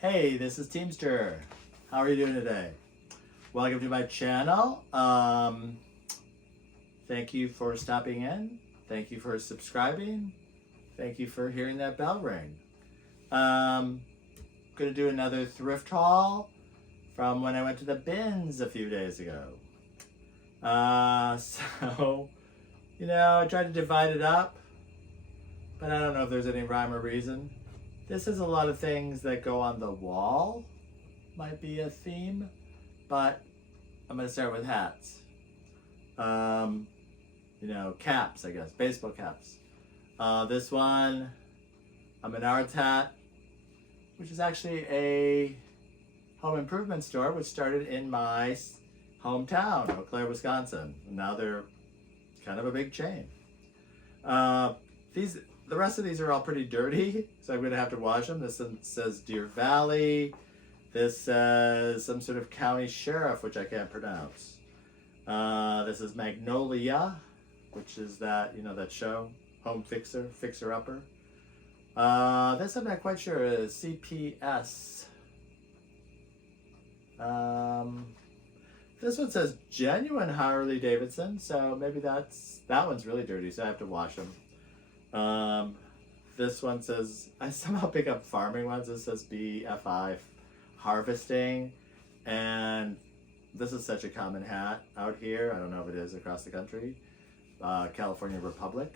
Hey, this is Teemstir. How are you doing today? Welcome to my channel. Thank you for stopping in. Thank you for subscribing. Thank you for hearing that bell ring. Gonna do another thrift haul from when I went to the bins a few days ago. I tried to divide it up, but I don't know if there's any rhyme or reason. This is a lot of things that go on the wall, might be a theme, but I'm gonna start with hats. Caps, I guess, baseball caps. This one, a Menards hat, which is actually a home improvement store, which started in my hometown, Eau Claire, Wisconsin. And now they're kind of a big chain. The rest of these are all pretty dirty, so I'm going to have to wash them. This one says Deer Valley. This says some sort of county sheriff, which I can't pronounce. This is Magnolia, which is that show, Home Fixer, Fixer Upper. This I'm not quite sure is CPS. This one says Genuine Harley Davidson, so maybe that one's really dirty, so I have to wash them. This one says, I somehow pick up farming ones. This says BFI Harvesting, and this is such a common hat out here. I don't know if it is across the country. California Republic.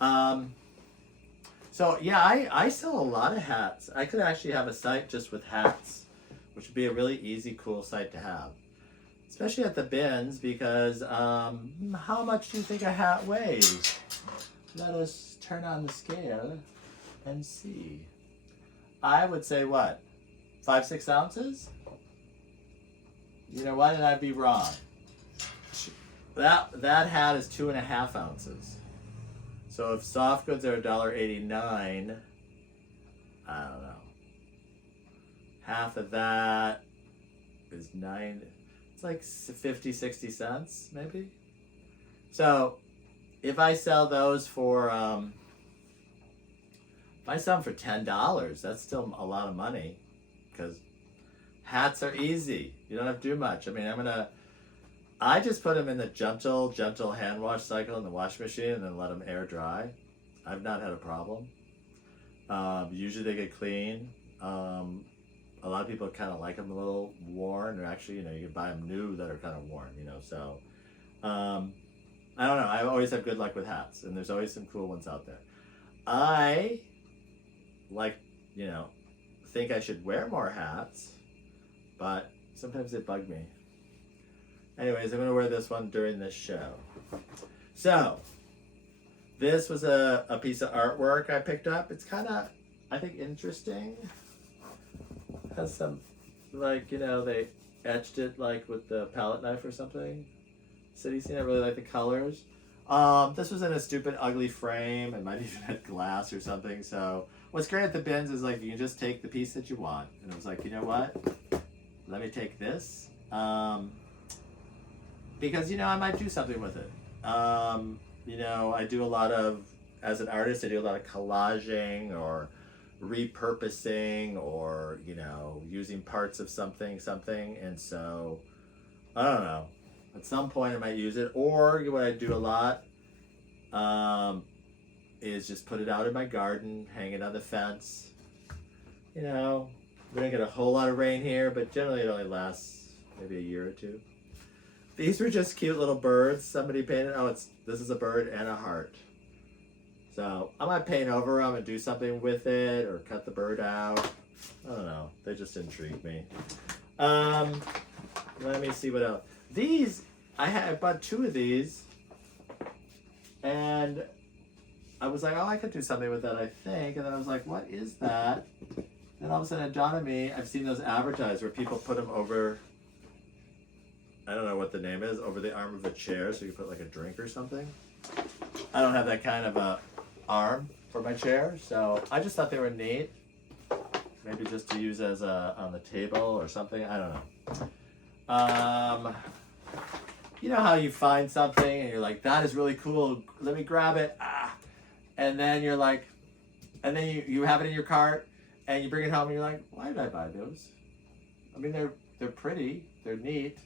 So yeah, I sell a lot of hats. I could actually have a site just with hats, which would be a really easy, cool site to have. Especially at the bins, because how much do you think a hat weighs? Let us turn on the scale and see. I would say what? 5-6 ounces? You know what? And I'd be wrong. That hat is 2.5 ounces. So if soft goods are $1.89, I don't know. Half of that is it's like 50, 60 cents maybe. So if I sell those for, if I sell them for $10, that's still a lot of money, because hats are easy. You don't have to do much. I mean, I just put them in the gentle hand wash cycle in the washing machine and then let them air dry. I've not had a problem. Usually they get clean. A lot of people kind of like them a little worn, or actually, you can buy them new that are kind of worn, so. I don't know. I always have good luck with hats, and there's always some cool ones out there. I think I should wear more hats, but sometimes they bug me. Anyways, I'm going to wear this one during this show. So, this was a piece of artwork I picked up. It's kind of, I think, interesting. It has some, they etched it with the palette knife or something. City scene, I really like the colors. This was in a stupid, ugly frame. It might even have glass or something. So what's great at the bins is you can just take the piece that you want. And it was like, you know what? Let me take this. Because, I might do something with it. I do a lot of, as an artist, I do a lot of collaging or repurposing or, using parts of something. And so, I don't know. At some point I might use it, or what I do a lot is just put it out in my garden, hang it on the fence. We don't get a whole lot of rain here, but generally it only lasts maybe a year or two. These were just cute little birds somebody painted. This is a bird and a heart. So I might paint over them and do something with it, or cut the bird out. I don't know. They just intrigue me. Let me see what else. These, I bought 2 of these, and I was like, I could do something with that, I think. And then I was like, what is that? And all of a sudden it dawned on me, I've seen those advertised where people put them over, I don't know what the name is, over the arm of a chair, so you put a drink or something. I don't have that kind of a arm for my chair, so I just thought they were neat. Maybe just to use as on the table or something, I don't know. You know how you find something and you're like, that is really cool, let me grab it, and then you're like, and then you have it in your cart, and you bring it home and you're like, why did I buy those? I mean, they're pretty, they're neat.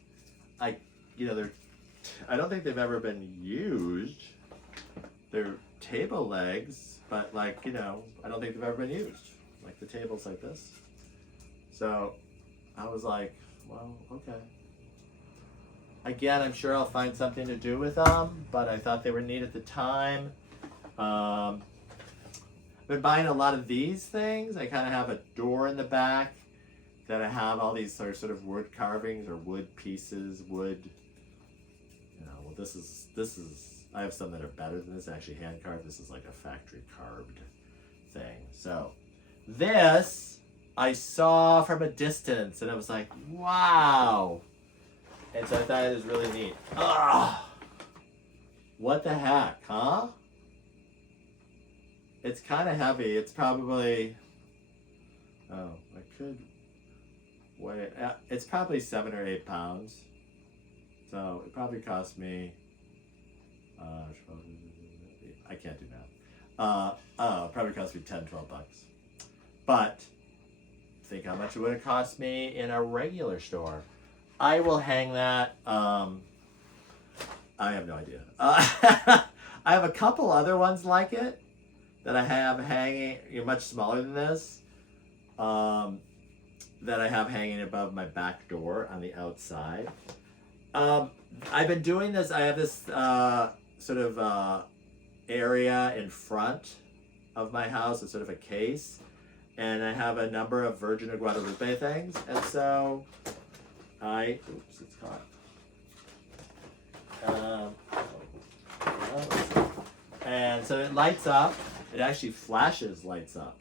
I don't think they've ever been used. They're table legs, but like, I don't think they've ever been used. Like the tables like this. So I was like, well, okay. Again, I'm sure I'll find something to do with them, but I thought they were neat at the time. I've been buying a lot of these things. I kind of have a door in the back that I have all these sort of wood carvings or wood pieces, well, this is, I have some that are better than this, actually hand carved. This is like a factory carved thing. So this I saw from a distance and I was like, wow. And so I thought it was really neat. Ah, what the heck, huh? It's kind of heavy. It's probably, I could weigh, it's probably 7 or 8 pounds. So it probably cost me, I can't do that. It probably cost me 10, 12 bucks. But think how much it would have cost me in a regular store. I will hang that, I have no idea. I have a couple other ones like it that I have hanging, much smaller than this, that I have hanging above my back door on the outside. I've been doing this, I have this area in front of my house, it's sort of a case, and I have a number of Virgin of Guadalupe things, and so oops, it's caught. And so it lights up, it actually lights up.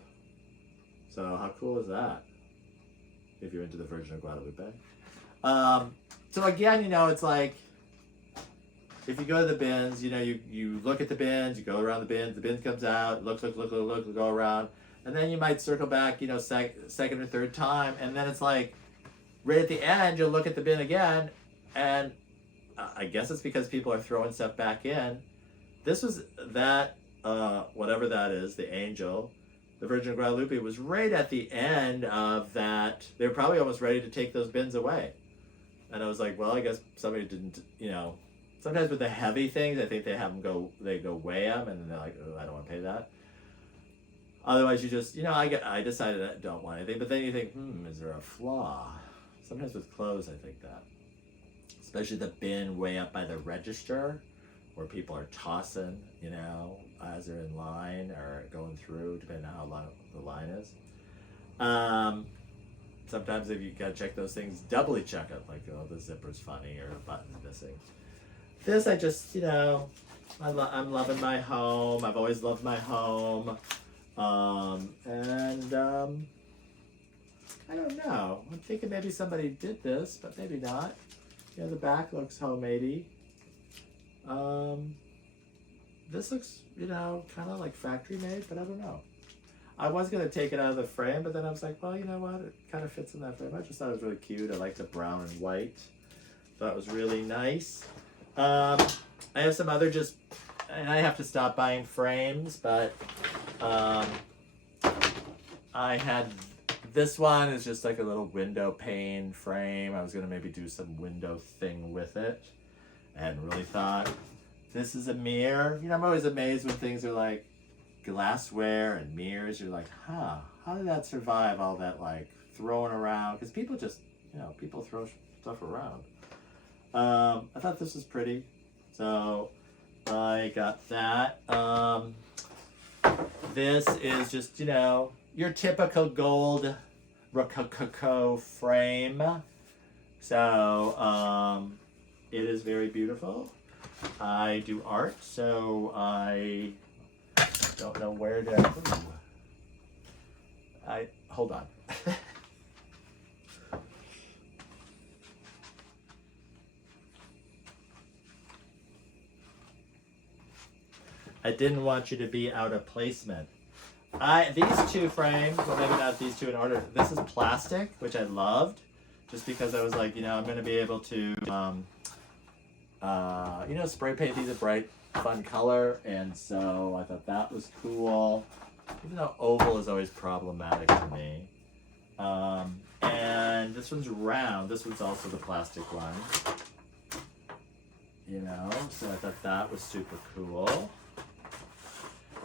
So how cool is that? If you're into the Virgin of Guadalupe. So again, it's like, if you go to the bins, you look at the bins, you go around the bins comes out, look, go around, and then you might circle back, second or third time, and then it's like, right at the end, you'll look at the bin again, and I guess it's because people are throwing stuff back in. This was that, whatever that is, the angel, the Virgin of Guadalupe, was right at the end of that. They were probably almost ready to take those bins away. And I was like, well, I guess somebody didn't, sometimes with the heavy things, I think they go weigh them, and then they're like, oh, I don't want to pay that. Otherwise, you just, I decided I don't want anything, but then you think, is there a flaw? Sometimes with clothes, I think that. Especially the bin way up by the register, where people are tossing, as they're in line or going through, depending on how long the line is. Sometimes if you gotta check those things, doubly check it, like, oh, the zipper's funny or a button's missing. This, I just, I'm loving my home. I've always loved my home. I don't know. I'm thinking maybe somebody did this, but maybe not. The back looks homemade-y. This looks, kind of like factory made, but I don't know. I was going to take it out of the frame, but then I was like, well, you know what? It kind of fits in that frame. I just thought it was really cute. I like the brown and white. Thought it was really nice. I have some other and I have to stop buying frames, but I had, this one is just like a little window pane frame. I was going to maybe do some window thing with it. I hadn't really thought. This is a mirror. I'm always amazed when things are like glassware and mirrors. You're like, how did that survive all that like throwing around? Because people just, people throw stuff around. I thought this was pretty, so I got that. This is just, your typical gold rococo frame. So it is very beautiful. I do art, so I don't know where to. Hold on. I didn't want you to be out of placement. These two frames, well, maybe not these two in order. This is plastic, which I loved, just because I was like, I'm going to be able to, spray paint these a bright, fun color, and so I thought that was cool. even though oval is always problematic to me. And this one's round. This one's also the plastic one. You know, so I thought that was super cool.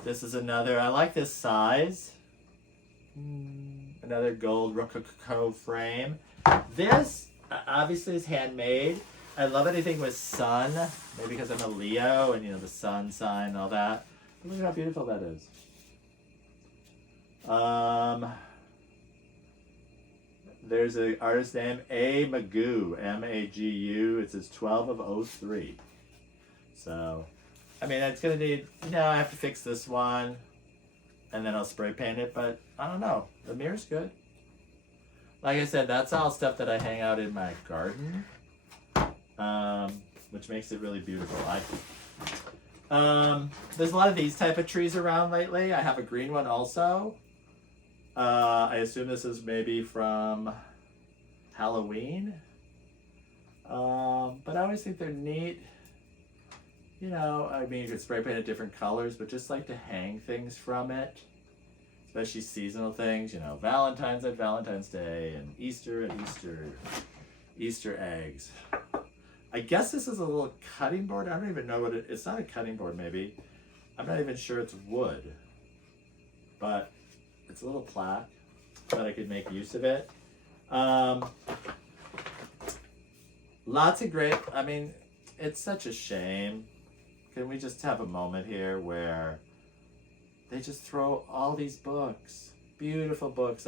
This is another, I like this size. Another gold rococo frame. This obviously is handmade. I love anything with sun, maybe because I'm a Leo and you know the sun sign and all that. But look at how beautiful that is. There's an artist named A. Magoo, M-A-G-U. It says 12 of 03. So, I mean, it's going to need, you know, I have to fix this one. And then I'll spray paint it. But, I don't know. The mirror's good. Like I said, that's all stuff that I hang out in my garden. Which makes it really beautiful, I think. There's a lot of these type of trees around lately. I have a green one also. I assume this is maybe from Halloween. But I always think they're neat. You know, I mean, you could spray paint it different colors, but just like to hang things from it. Especially seasonal things, you know, Valentine's at Valentine's Day and Easter at Easter eggs. I guess this is a little cutting board. I don't even know what it's not a cutting board maybe. I'm not even sure it's wood. But it's a little plaque that I could make use of it. Lots of great, I mean, it's such a shame. Can we just have a moment here where they just throw all these books, beautiful books,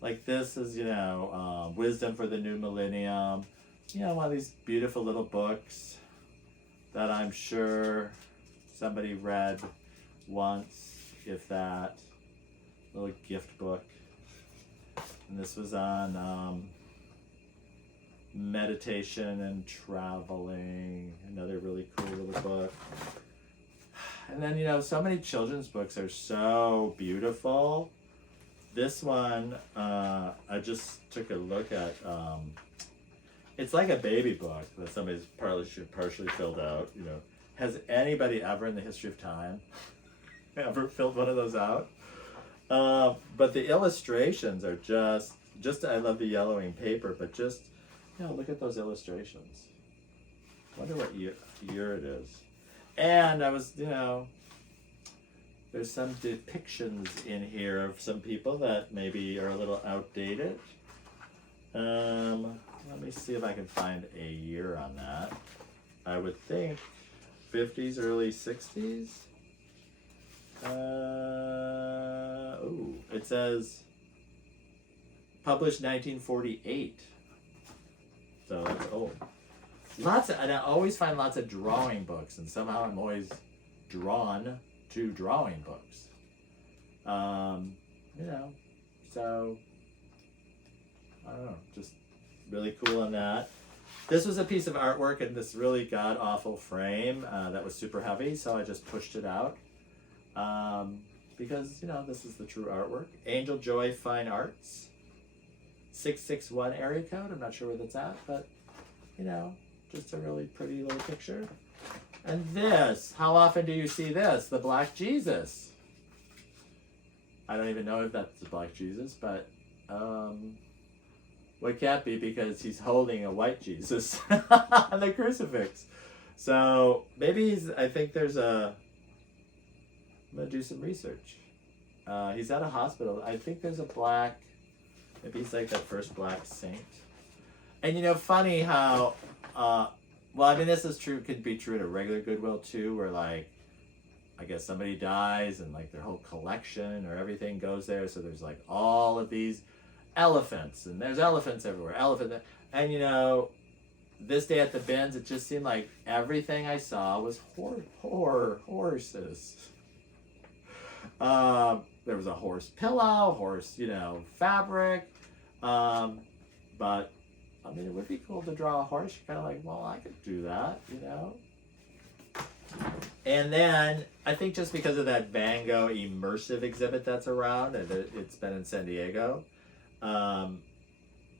like this is, you know, Wisdom for the New Millennium. You know, one of these beautiful little books that I'm sure somebody read once, if that. Little gift book. And this was on meditation and traveling. Another really cool little book. And then, you know, so many children's books are so beautiful. This one, I just took a look at. It's like a baby book that somebody's partially filled out. You know, has anybody ever in the history of time ever filled one of those out? But the illustrations are just I love the yellowing paper, but just, you know, look at those illustrations. Wonder what year it is. And I was, you know, there's some depictions in here of some people that maybe are a little outdated. Let me see if I can find a year on that. I would think 50s, early 60s. Oh, it says published 1948. So that's old. And I always find lots of drawing books, and somehow I'm always drawn to drawing books. You know, so I don't know, just really cool on that. This was a piece of artwork in this really god-awful frame that was super heavy, so I just pushed it out. Because, you know, this is the true artwork. Angel Joy Fine Arts. 661 area code. I'm not sure where that's at, but, you know, just a really pretty little picture. And this, how often do you see this? The Black Jesus. I don't even know if that's the Black Jesus, but, well, it can't be because he's holding a white Jesus on the crucifix. So maybe I think there's I'm going to do some research. He's at a hospital. I think there's a black, maybe he's like that first black saint. And you know, funny how, well, I mean, this is true, could be true at a regular Goodwill too, where like, I guess somebody dies and like their whole collection or everything goes there. So there's like all of these elephants, and there's elephants everywhere. And you know, this day at the bins, it just seemed like everything I saw was horses. There was a horse pillow, horse, you know, fabric. But I mean, it would be cool to draw a horse. You're kind of like, well, I could do that, you know. And then I think just because of that Van Gogh immersive exhibit that's around, and it's been in San Diego. And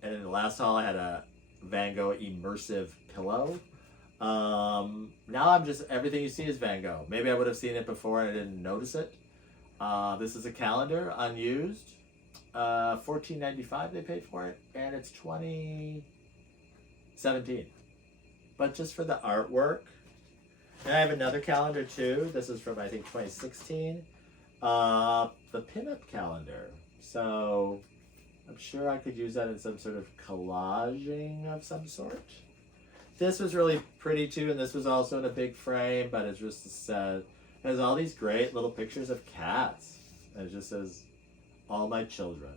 in the last haul, I had a Van Gogh immersive pillow. Now I'm just, everything you see is Van Gogh. Maybe I would have seen it before and I didn't notice it. This is a calendar, unused. $14.95 they paid for it, and it's 2017. But just for the artwork. And I have another calendar too. This is from, I think, 2016. The Pinup Calendar. So I'm sure I could use that in some sort of collaging of some sort. This was really pretty too, and this was also in a big frame, but it's just it has all these great little pictures of cats. And it just says, all my children.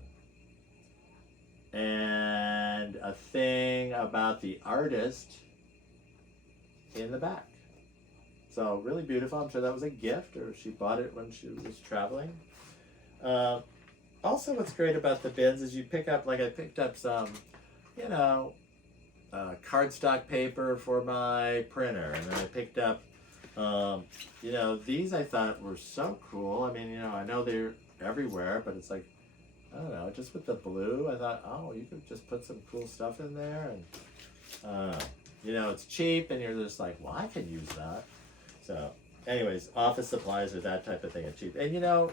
And a thing about the artist in the back. So really beautiful. I'm sure that was a gift, or she bought it when she was traveling. Also, what's great about the bins is you pick up, like I picked up some, you know, cardstock paper for my printer. And then I picked up, you know, these I thought were so cool. I mean, you know, I know they're everywhere, but it's like, I don't know, just with the blue, I thought, oh, you could just put some cool stuff in there. And, you know, it's cheap, and you're just like, well, I could use that. So, anyways, office supplies or that type of thing are cheap. And, you know,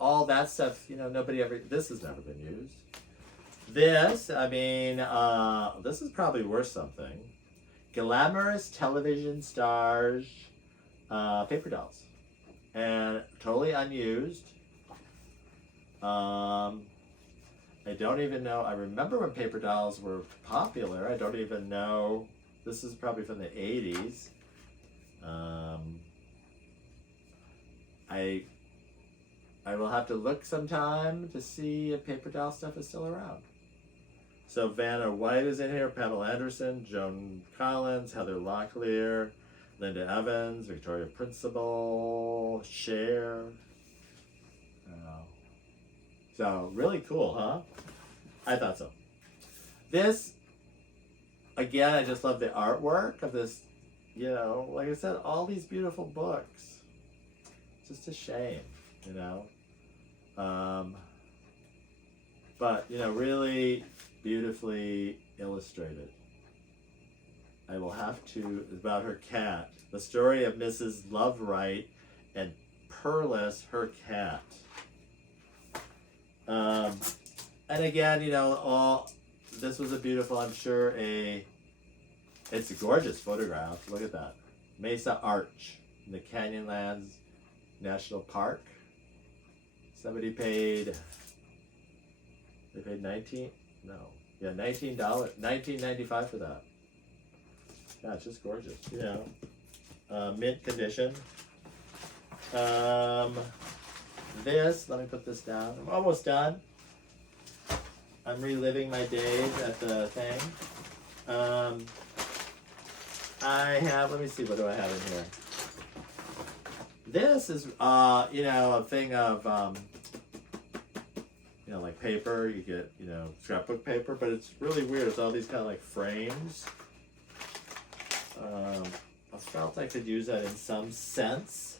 all that stuff, you know, this has never been used. This, I mean, this is probably worth something. Glamorous television stars, paper dolls. And totally unused. I don't even know. I remember when paper dolls were popular. I don't even know. This is probably from the 80s. I will have to look sometime to see if paper doll stuff is still around. So Vanna White is in here, Pamela Anderson, Joan Collins, Heather Locklear, Linda Evans, Victoria Principal, Cher. So really cool, huh? I thought so. This, again, I just love the artwork of this, you know, like I said, all these beautiful books. Just a shame, you know. But, you know, really beautifully illustrated. I will have to, about her cat. The story of Mrs. Lovewright and Perlis, her cat. And again, you know, this was a beautiful, I'm sure, it's a gorgeous photograph. Look at that. Mesa Arch in the Canyonlands National Park. Somebody paid, they paid $19.95 for that. Yeah, it's just gorgeous, you know. Mint condition. This, let me put this down. I'm almost done. I'm reliving my days at the thing. I have, let me see, what do I have in here? This is, you know, a thing of, you know, like paper. You get, you know, scrapbook paper, but it's really weird. It's all these kind of like frames. I felt I could use that in some sense.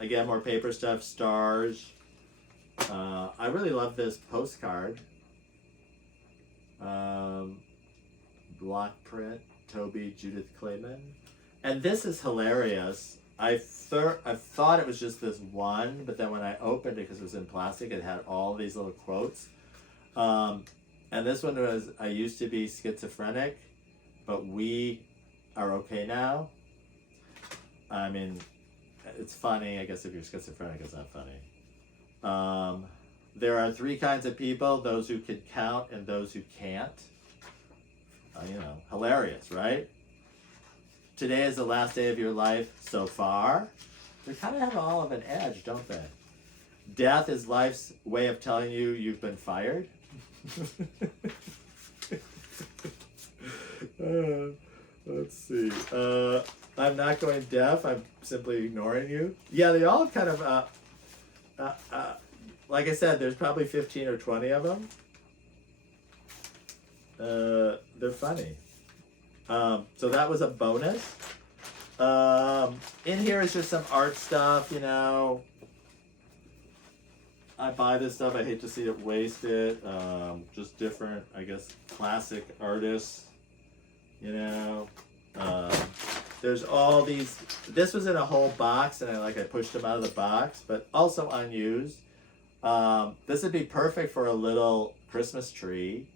Again, more paper stuff, stars. I really love this postcard. Block print, Toby Judith Clayman. And this is hilarious. I thought it was just this one, but then when I opened it, because it was in plastic, it had all these little quotes. And this one was, I used to be schizophrenic, but we are okay now. I mean, it's funny. I guess if you're schizophrenic, it's not funny. There are 3 kinds of people, those who can count and those who can't. You know, hilarious, right? Today is the last day of your life so far. They kind of have all of an edge, don't they? Death is life's way of telling you you've been fired. Let's see. I'm not going deaf. I'm simply ignoring you. Yeah, they all kind of, like I said, there's probably 15 or 20 of them. They're funny. So that was a bonus. In here is just some art stuff, you know. I buy this stuff. I hate to see it wasted. Just different, I guess, classic artists, you know. there's all these. This was in a whole box, and I pushed them out of the box, but also unused. This would be perfect for a little Christmas tree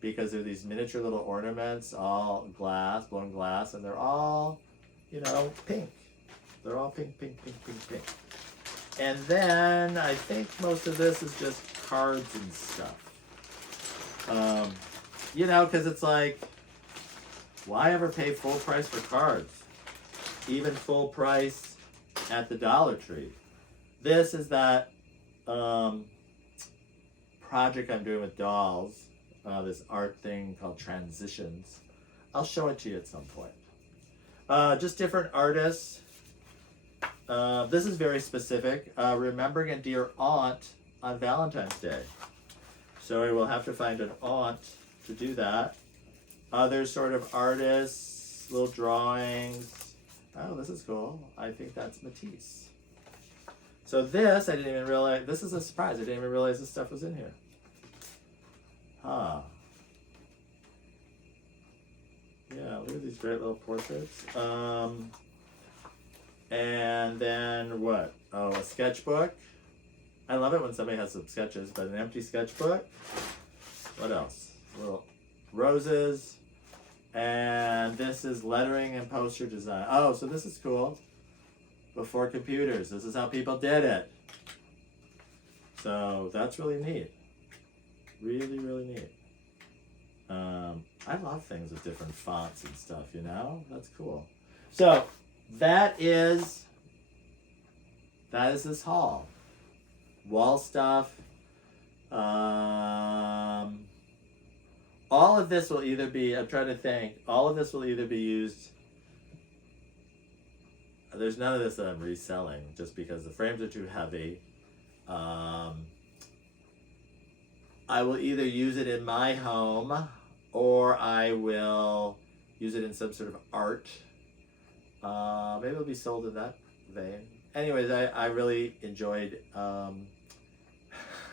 because they're these miniature little ornaments, all glass, blown glass, and they're all, pink. They're all pink, pink, pink, pink, pink. And then I think most of this is just cards and stuff. Because it's like, why ever pay full price for cards? Even full price at the Dollar Tree. This is that project I'm doing with dolls, this art thing called Transitions. I'll show it to you at some point. Just different artists. This is very specific. Remembering a dear aunt on Valentine's Day. So I will have to find an aunt to do that. Other sort of artists, little drawings. Oh, this is cool. I think that's Matisse. So this, I didn't even realize, this is a surprise. I didn't even realize this stuff was in here. Huh. Yeah, look at these great little portraits. And then what? Oh, a sketchbook. I love it when somebody has some sketches, but an empty sketchbook. What else? Little roses. And this is lettering and poster design. Oh, so this is cool. Before computers. This is how people did it. So that's really neat. Really, really neat. I love things with different fonts and stuff, That's cool. So that is this haul. Wall stuff. All of this will either be, I'm trying to think, all of this will either be used, there's none of this that I'm reselling just because the frames are too heavy. I will either use it in my home or I will use it in some sort of art. Maybe it'll be sold in that vein. Anyways, I really enjoyed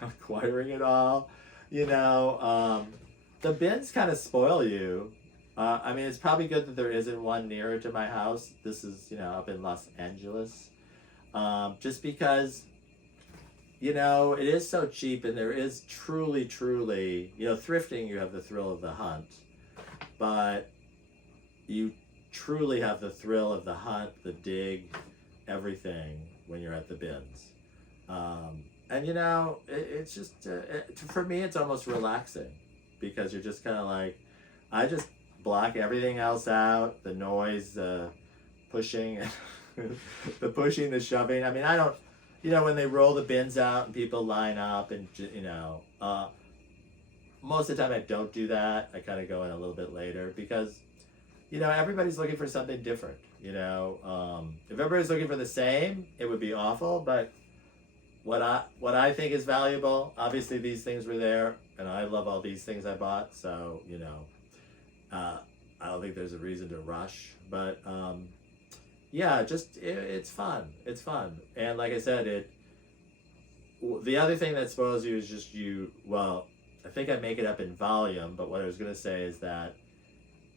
acquiring it all. The bins kind of spoil you. It's probably good that there isn't one nearer to my house. This is, up in Los Angeles. Just because, it is so cheap and there is truly, thrifting, you have the thrill of the hunt. But you truly have the thrill of the hunt, the dig, everything when you're at the bins. It's just, for me, it's almost relaxing because you're just kind of like, I just block everything else out, the noise, the pushing, the pushing, the shoving. I don't, when they roll the bins out and people line up and, most of the time I don't do that. I kind of go in a little bit later because, everybody's looking for something different, if everybody's looking for the same, it would be awful, but what I think is valuable, obviously these things were there, and I love all these things I bought, so, I don't think there's a reason to rush, but, yeah, it's fun. It's fun. And like I said, the other thing that spoils you is just I think I make it up in volume, but what I was going to say is that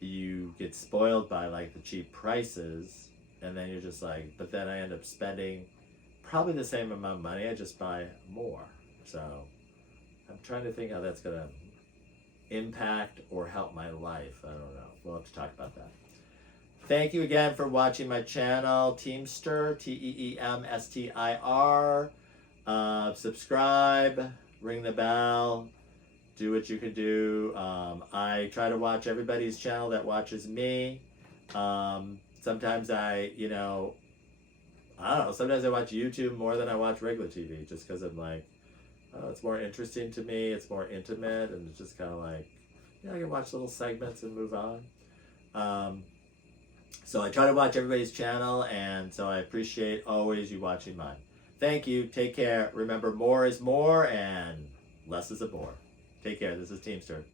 you get spoiled by the cheap prices, and then you're just like, but then I end up spending probably the same amount of money, I just buy more. So I'm trying to think how that's going to impact or help my life. I don't know. We'll have to talk about that. Thank you again for watching my channel, Teemstir, Teemstir. Subscribe, ring the bell, do what you can do. I try to watch everybody's channel that watches me. Sometimes I don't know, sometimes I watch YouTube more than I watch regular TV just because I'm like, oh, it's more interesting to me, it's more intimate, and it's just kind of like, I can watch little segments and move on. So I try to watch everybody's channel, and so I appreciate always you watching mine. Thank you, take care. Remember, more is more and less is a bore. Take care, this is Teemstir.